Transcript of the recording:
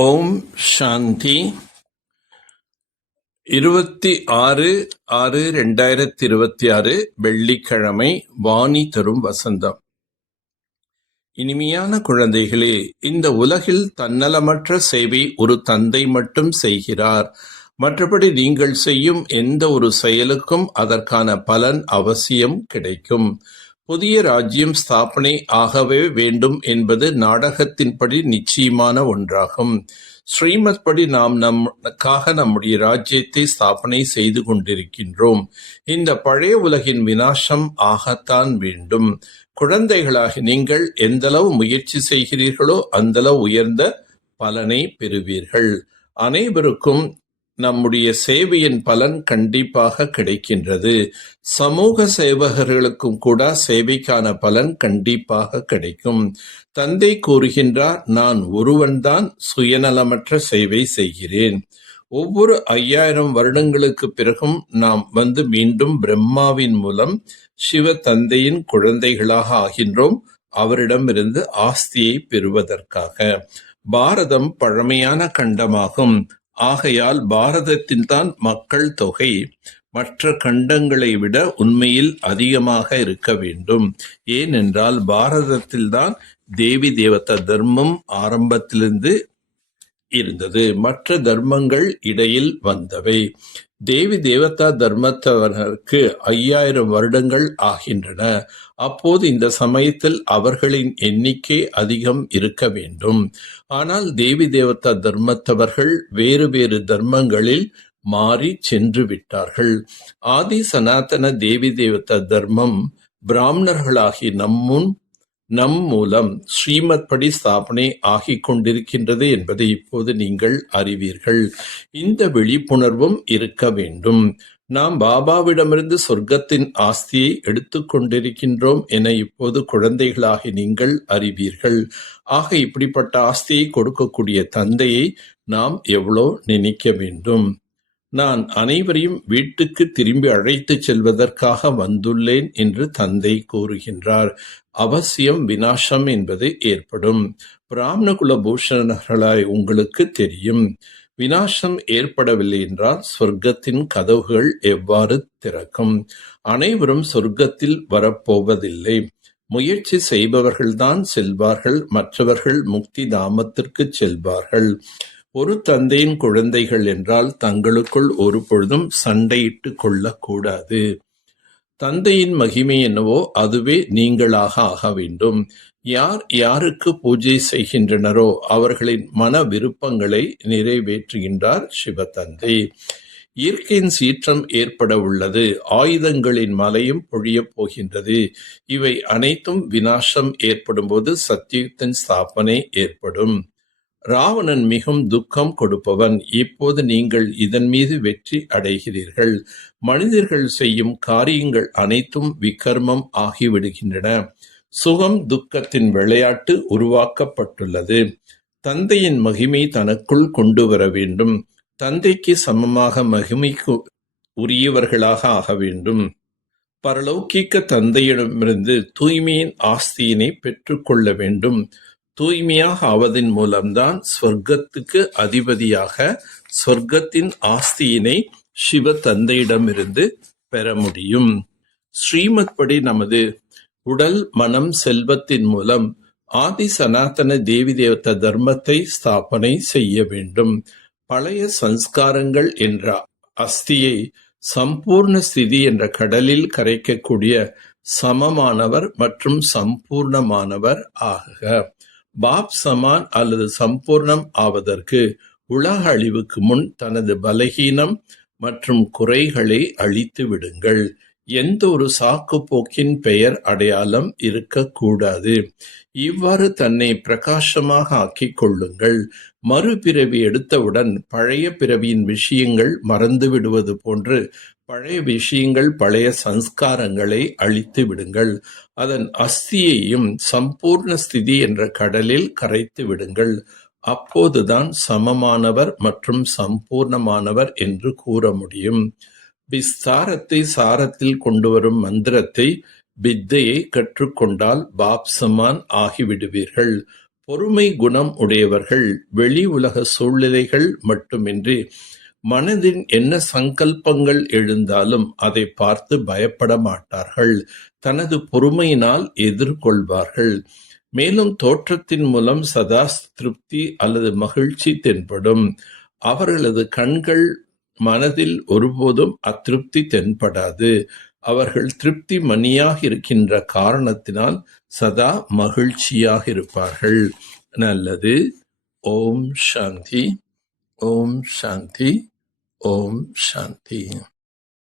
ஓம் சாந்தி. 26/6/2026 வெள்ளிக்கிழமை. வாணி தரும் வசந்தம். இனிமையான குழந்தைகளே, இந்த உலகில் தன்னலமற்ற சேவை ஒரு தந்தை மட்டும் செய்கிறார். மற்றபடி நீங்கள் செய்யும் எந்த ஒரு செயலுக்கும் அதற்கான பலன் அவசியம் கிடைக்கும். புதிய ராஜ்யம் ஸ்தாபனை ஆகவே வேண்டும் என்பது நாடகத்தின்படி நிச்சயமான ஒன்றாகும். ஸ்ரீமத் படி நாம் நமக்காக நம்முடைய ராஜ்யத்தை ஸ்தாபனை செய்து கொண்டிருக்கின்றோம். இந்த பழைய உலகின் விநாசம் ஆகத்தான் வேண்டும். குழந்தைகளாகி நீங்கள் எந்தளவு முயற்சி செய்கிறீர்களோ அந்தளவு உயர்ந்த பலனை பெறுவீர்கள். அனைவருக்கும் நம்முடைய சேவையின் பலன் கண்டிப்பாக கிடைக்கின்றது. சமூக சேவகர்களுக்கும் கூட சேவைக்கான பலன் கண்டிப்பாக கிடைக்கும். தந்தை கூறுகின்றார், நான் ஒருவன்தான் சுயநலமற்ற சேவை செய்கிறேன். ஒவ்வொரு 5000 வருடங்களுக்கு பிறகும் நாம் மீண்டும் பிரம்மாவின் மூலம் சிவ தந்தையின் குழந்தைகளாக ஆகின்றோம், அவரிடமிருந்து ஆஸ்தியை பெறுவதற்காக. பாரதம் பழமையான கண்டமாகும். ஆகையால் பாரதத்தின் தான் மக்கள் தொகை மற்ற கண்டங்களை விட உண்மையில் அதிகமாக இருக்க வேண்டும். ஏனென்றால் பாரதத்தில்தான் தேவி தேவதா தர்மம் ஆரம்பத்திலிருந்து இருந்தது. மற்ற தர்மங்கள் இடையில் வந்தவை. தேவி தேவதா தர்மத்தவர்களுக்கு 5000 வருடங்கள் ஆகின்றன. அப்போது இந்த சமயத்தில் அவர்களின் எண்ணிக்கை அதிகம் இருக்க வேண்டும். ஆனால் தேவி தேவதா தர்மத்தவர்கள் வேறு வேறு தர்மங்களில் மாறி சென்று விட்டார்கள். ஆதி சனாதன தேவி தேவதா தர்மம் பிராமணர்களாகி நம் மூலம் ஸ்ரீமத் படி ஸ்தாபனை ஆகிக் கொண்டிருக்கின்றது என்பதை இப்போது நீங்கள் அறிவீர்கள். இந்த விழிப்புணர்வும் இருக்க வேண்டும். நாம் பாபாவிடமிருந்து சொர்க்கத்தின் ஆஸ்தியை எடுத்துக் கொண்டிருக்கின்றோம் என இப்போது குழந்தைகளாகி நீங்கள் அறிவீர்கள். ஆக இப்படிப்பட்ட ஆஸ்தியை கொடுக்கக்கூடிய தந்தையை நாம் எவ்வளோ நினைக்க வேண்டும். நான் அனைவரையும் வீட்டுக்கு திரும்பி அழைத்துச் செல்வதற்காக வந்துள்ளேன் என்று தந்தை கூறுகின்றார். அவசியம் விநாசம் என்பது ஏற்படும். பிராமண குல பூஷணர்களாய் உங்களுக்கு தெரியும். விநாசம் ஏற்படவில்லை என்றால் சொர்க்கத்தின் கதவுகள் எவ்வாறு திறக்கும்? அனைவரும் சொர்க்கத்தில் வரப்போவதில்லை. முயற்சி செய்பவர்கள்தான் செல்வார்கள். மற்றவர்கள் முக்தி தாமத்திற்கு செல்வார்கள். ஒரு தந்தையின் குழந்தைகள் என்றால் தங்களுக்குள் ஒரு பொழுதும் சண்டையிட்டு கொள்ளக்கூடாது. தந்தையின் மகிமை என்னவோ அதுவே நீங்களாக ஆக வேண்டும். யார் யாருக்கு பூஜை செய்கின்றனரோ அவர்களின் மன விருப்பங்களை நிறைவேற்றுகின்றார் சிவதந்தை. இயற்கையின் சீற்றம் ஏற்பட உள்ளது. ஆயுதங்களின் மலையும் பொழியப் போகின்றது. இவை அனைத்தும் விநாசம் ஏற்படும் போது சத்தியத்தின் ஸ்தாபனை ஏற்படும். ராவணன் மிகவும் துக்கம் கொடுப்பவன். இப்போது நீங்கள் இதன் மீது வெற்றி அடைகிறீர்கள். மனிதர்கள் செய்யும் காரியங்கள் அனைத்தும் விகர்மம் ஆகிவிடுகின்றன. சுகம் துக்கத்தின் விளையாட்டு உருவாக்கப்பட்டுள்ளது. தந்தையின் மகிமை தனக்குள் கொண்டு வர வேண்டும். தந்தைக்கு சமமாக மகிமைக்கு உரியவர்களாக ஆக வேண்டும். பரலௌகிக்க தந்தையிடமிருந்து தூய்மையின் ஆஸ்தியினை பெற்றுக்கொள்ள வேண்டும். தூய்மையாக ஆவதின் மூலம்தான் சொர்க்கத்துக்கு அதிபதியாக சொர்க்கத்தின் ஆஸ்தியினை சிவ தந்தையிடமிருந்து பெற முடியும். ஸ்ரீமத் படி நமது உடல் மனம் செல்வத்தின் மூலம் ஆதி சனாதன தேவி தேவதா தர்மத்தை ஸ்தாபனை செய்ய வேண்டும். பழைய சம்ஸ்காரங்கள் என்ற அஸ்தியை சம்பூர்ண ஸ்திதி என்ற கடலில் கரைக்கக்கூடிய சமமானவர் மற்றும் சம்பூர்ணமானவர் ஆகுக. பாப் சமான் அல்லது சம்பூர்ணம் ஆவதற்கு உலக அழிவுக்கு முன் தனது பலகீனம் மற்றும் குறைகளை அழித்து விடுங்கள். எந்த ஒரு சாக்கு போக்கின் பெயர் அடையாளம் இருக்கக்கூடாது. இவ்வாறு தன்னை பிரகாசமாக ஆக்கிக் கொள்ளுங்கள். மறுபிறவி எடுத்தவுடன் பழைய பிறவியின் விஷயங்கள் மறந்து விடுவது போன்று பழைய விஷயங்கள் பழைய சம்ஸ்காரங்களை அழித்து விடுங்கள். அதன் அஸ்தியையும் சம்பூர்ண ஸ்திதி என்ற கடலில் கரைத்து விடுங்கள். அப்போதுதான் சமமானவர் மற்றும் சம்பூர்ணமானவர் என்று கூற முடியும். விஸ்தாரத்தை சாரத்தில் கொண்டு வரும் மந்திரத்தை வித்தையை கற்றுக்கொண்டால் பாப் சமான் ஆகிவிடுவீர்கள். பொறுமை குணம் உடையவர்கள் வெளி உலக சூழ்நிலைகள் மட்டுமின்றி மனதின் என்ன சங்கல்பங்கள் எழுந்தாலும் அதை பார்த்து பயப்பட மாட்டார்கள். தனது பொறுமையினால் எதிர்கொள்வார்கள். மேலும் தோற்றத்தின் மூலம் சதா திருப்தி அல்லது மகிழ்ச்சி தென்படும். அவர்களது கண்கள் மனதில் ஒருபோதும் அதிருப்தி தென்படாது. அவர்கள் திருப்தி மணியாக இருக்கின்ற காரணத்தினால் சதா மகிழ்ச்சியாக இருப்பார்கள். நல்லது. ஓம் சாந்தி. ஓம் சாந்தி. ஓம் சாந்தி.